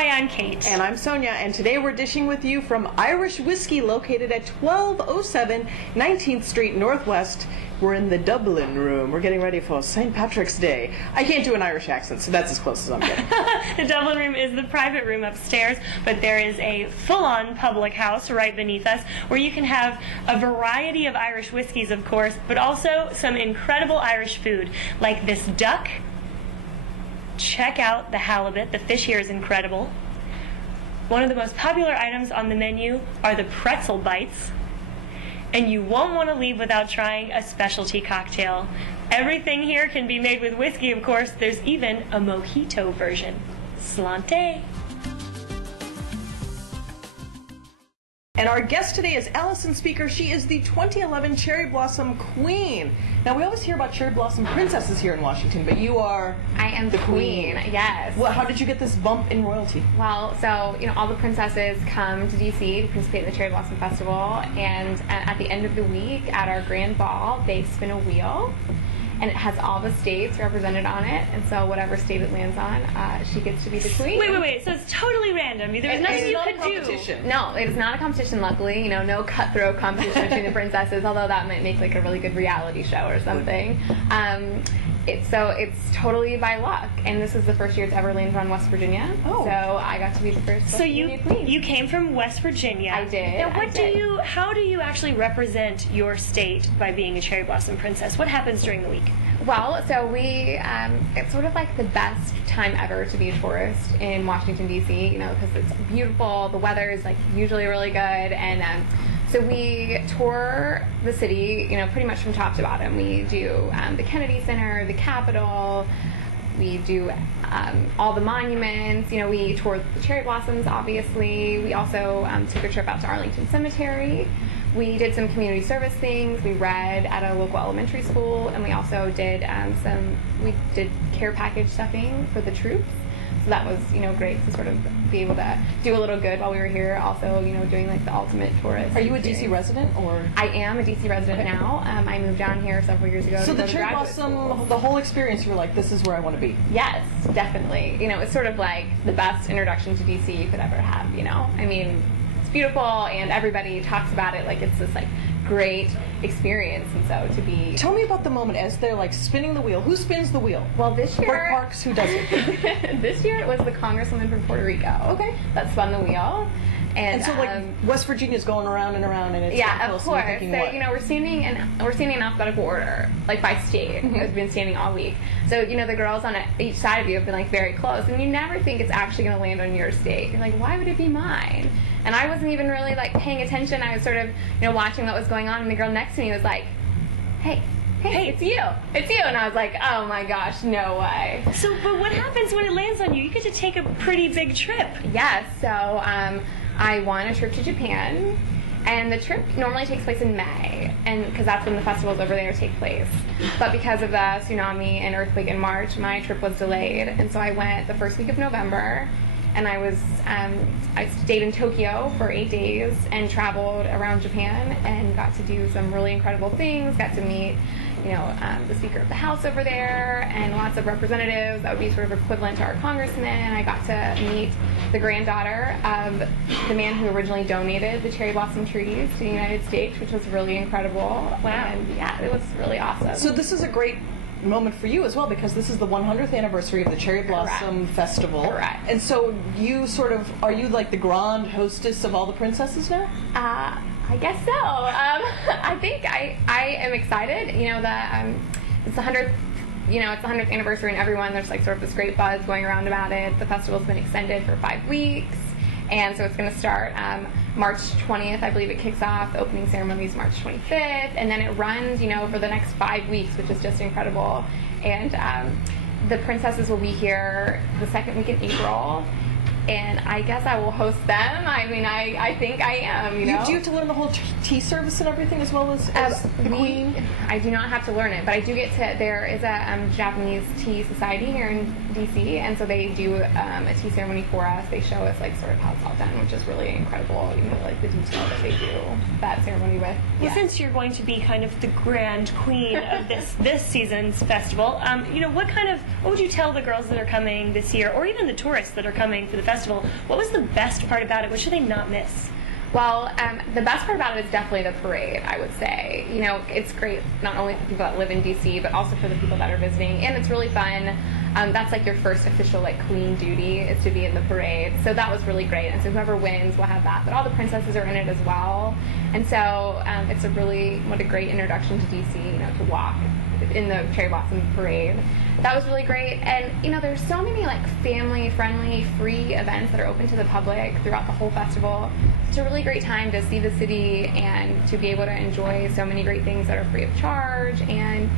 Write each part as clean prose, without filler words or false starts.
Hi, I'm Kate. And I'm Sonya, and today we're dishing with you from Irish Whiskey, located at 1207 19th Street Northwest. We're in the Dublin room. We're getting ready for St. Patrick's Day. I can't do an Irish accent, so that's as close as I'm getting. The Dublin room is the private room upstairs, but there is a full-on public house right beneath us where you can have a variety of Irish whiskeys, of course, but also some incredible Irish food, like this duck. Check out the halibut. The fish here is incredible. One of the most popular items on the menu are the pretzel bites. And you won't want to leave without trying a specialty cocktail. Everything here can be made with whiskey, of course. There's even a mojito version. Slante. And our guest today is Allison Speaker. She is the 2011 Cherry Blossom Queen. Now, we always hear about Cherry Blossom Princesses here in Washington, but you are I am the queen, yes. Well, how did you get this bump in royalty? Well, so, all the princesses come to D.C. to participate in the Cherry Blossom Festival, and at the end of the week, at our grand ball, they spin a wheel, and it has all the states represented on it, and so whatever state it lands on, she gets to be the queen. Wait, so it's totally random. There's nothing you could do. No, it is not a competition, luckily. No cutthroat competition between the princesses, although that might make like a really good reality show or something. It's totally by luck, and this is the first year it's ever landed on West Virginia. Oh. So I got to be the first new queen. You came from West Virginia. I did. Now, how do you actually represent your state by being a Cherry Blossom Princess? What happens during the week? Well, so it's sort of like the best time ever to be a tourist in Washington, D.C., because it's beautiful, the weather is like usually really good, and so we tour the city, pretty much from top to bottom. We do the Kennedy Center, the Capitol, we do all the monuments, we toured the cherry blossoms, obviously. We also took a trip out to Arlington Cemetery. We did some community service things. We read at a local elementary school, and we also did we did care package stuffing for the troops. So that was, great to sort of be able to do a little good while we were here. Also, doing like the ultimate tourist. Are you a DC resident, or? I am a DC resident now. I moved down here several years ago. So the Cherry Blossom, the whole experience, you were like, this is where I want to be. Yes, definitely. It's sort of like the best introduction to DC you could ever have. I mean, it's beautiful, and everybody talks about it like it's this like great experience, and so to be... Tell me about the moment as they're like spinning the wheel. Who spins the wheel? Well, this year... Bert Parks, who does it? This year it was the Congresswoman from Puerto Rico. Okay. That spun the wheel. And so like West Virginia's going around and around, and it's of course. Thinking, so we're standing in alphabetical order, like by state. Mm-hmm. We've been standing all week. So the girls on each side of you have been like very close, and you never think it's actually going to land on your state. You're like, why would it be mine? And I wasn't even really like paying attention. I was sort of watching what was going on, and the girl next to me was like, hey, it's you. And I was like, oh my gosh, no way. So, but what happens when it lands on you? You get to take a pretty big trip. Yes, so I won a trip to Japan, and the trip normally takes place in May, and because that's when the festivals over there take place. But because of the tsunami and earthquake in March, my trip was delayed, and so I went the first week of November, and I stayed in Tokyo for 8 days and traveled around Japan and got to do some really incredible things, got to meet the Speaker of the House over there and lots of representatives that would be sort of equivalent to our congressman. I got to meet the granddaughter of the man who originally donated the cherry blossom trees to the United States, which was really incredible. Wow. And yeah, it was really awesome. So this is a great moment for you as well, because this is the 100th anniversary of the Cherry Blossom Festival. Correct. And so you are you like the grand hostess of all the princesses now? I guess so. I think I am excited. It's the 100th. It's the 100th anniversary, and there's like sort of this great buzz going around about it. The festival's been extended for 5 weeks, and so it's going to start March 20th, I believe it kicks off. The opening ceremony is March 25th, and then it runs, for the next 5 weeks, which is just incredible. And the princesses will be here the second week in April, and I guess I will host them. I mean, I think I am, Do you have to learn the whole tea service and everything as well as the queen? I do not have to learn it, but I do get to, there is a Japanese tea society here in D.C., and so they do a tea ceremony for us. They show us, like, sort of how it's all done, which is really incredible, like the detail that they do that ceremony with. Well, since you're going to be kind of the grand queen of this season's festival, what would you tell the girls that are coming this year, or even the tourists that are coming for the festival? festival. What was the best part about it? What should they not miss? Well, the best part about it is definitely the parade, I would say. You know, it's great not only for people that live in DC, but also for the people that are visiting, and it's really fun. That's like your first official like queen duty is to be in the parade, so that was really great. And so whoever wins will have that, but all the princesses are in it as well. And so it's what a great introduction to DC, you know, to walk in the Cherry Blossom Parade. That was really great. And you know, there's so many like family-friendly, free events that are open to the public throughout the whole festival. It's a really great time to see the city and to be able to enjoy so many great things that are free of charge and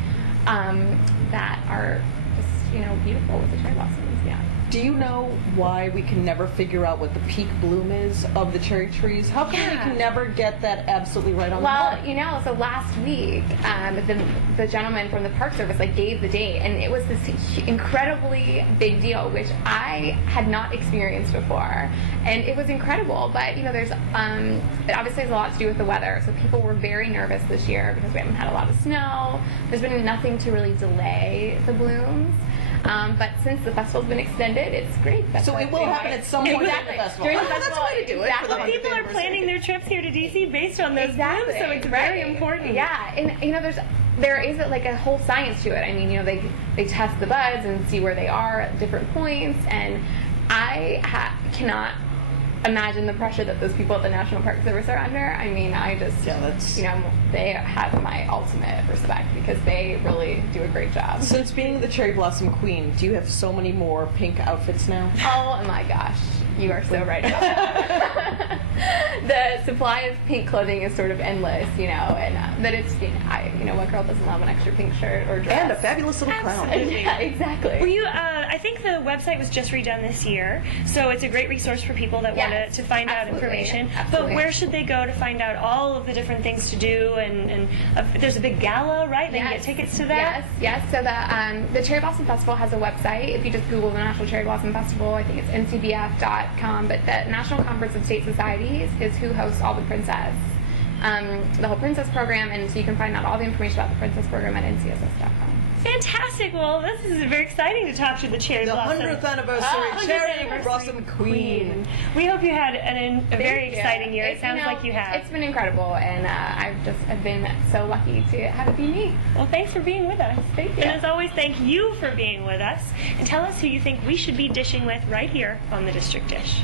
that are just, you know, beautiful with the cherry blossoms. Yeah. Do you know why we can never figure out what the peak bloom is of the cherry trees? How come we can never get that absolutely right on the mark? Well, you know, so last week, the gentleman from the Park Service like gave the date, and it was this incredibly big deal, which I had not experienced before, and it was incredible. But you know, it obviously has a lot to do with the weather. So people were very nervous this year because we haven't had a lot of snow. There's been nothing to really delay the blooms. But since the festival's been extended, it's great. So it will happen at some point exactly. in the festival. During the That's festival, the way to do exactly. it. For the People are planning their trips here to DC based on those blooms, so it's very important. Yeah, and you know, there is like a whole science to it. I mean, you know, they test the buds and see where they are at different points, and I cannot imagine the pressure that those people at the National Park Service are under. I mean, you know, they have my ultimate respect because they really do a great job. Since being the cherry blossom queen, do you have so many more pink outfits now? Oh my gosh, you are so right about that. The supply of pink clothing is sort of endless, you know, and but it's, you know, what girl doesn't love an extra pink shirt or dress? And a fabulous little crown. Yeah, exactly. Well, I think the website was just redone this year, so it's a great resource for people that want to find out information. Absolutely. But where should they go to find out all of the different things to do? And there's a big gala, right? They can get tickets to that? Yes. So the Cherry Blossom Festival has a website. If you just Google the National Cherry Blossom Festival, I think it's ncbf.com, but the National Conference of State Societies is who hosts all the princess. The whole princess program, and so you can find out all the information about the princess program at ncss.com. Fantastic. Well, this is very exciting to talk to the Cherry Blossom. The 100th anniversary Cherry Blossom Queen. We hope you had a very exciting year. It sounds like you have. It's been incredible, and I've been so lucky to have it be me. Well, thanks for being with us. Thank you. And as always, thank you for being with us. And tell us who you think we should be dishing with right here on the District Dish.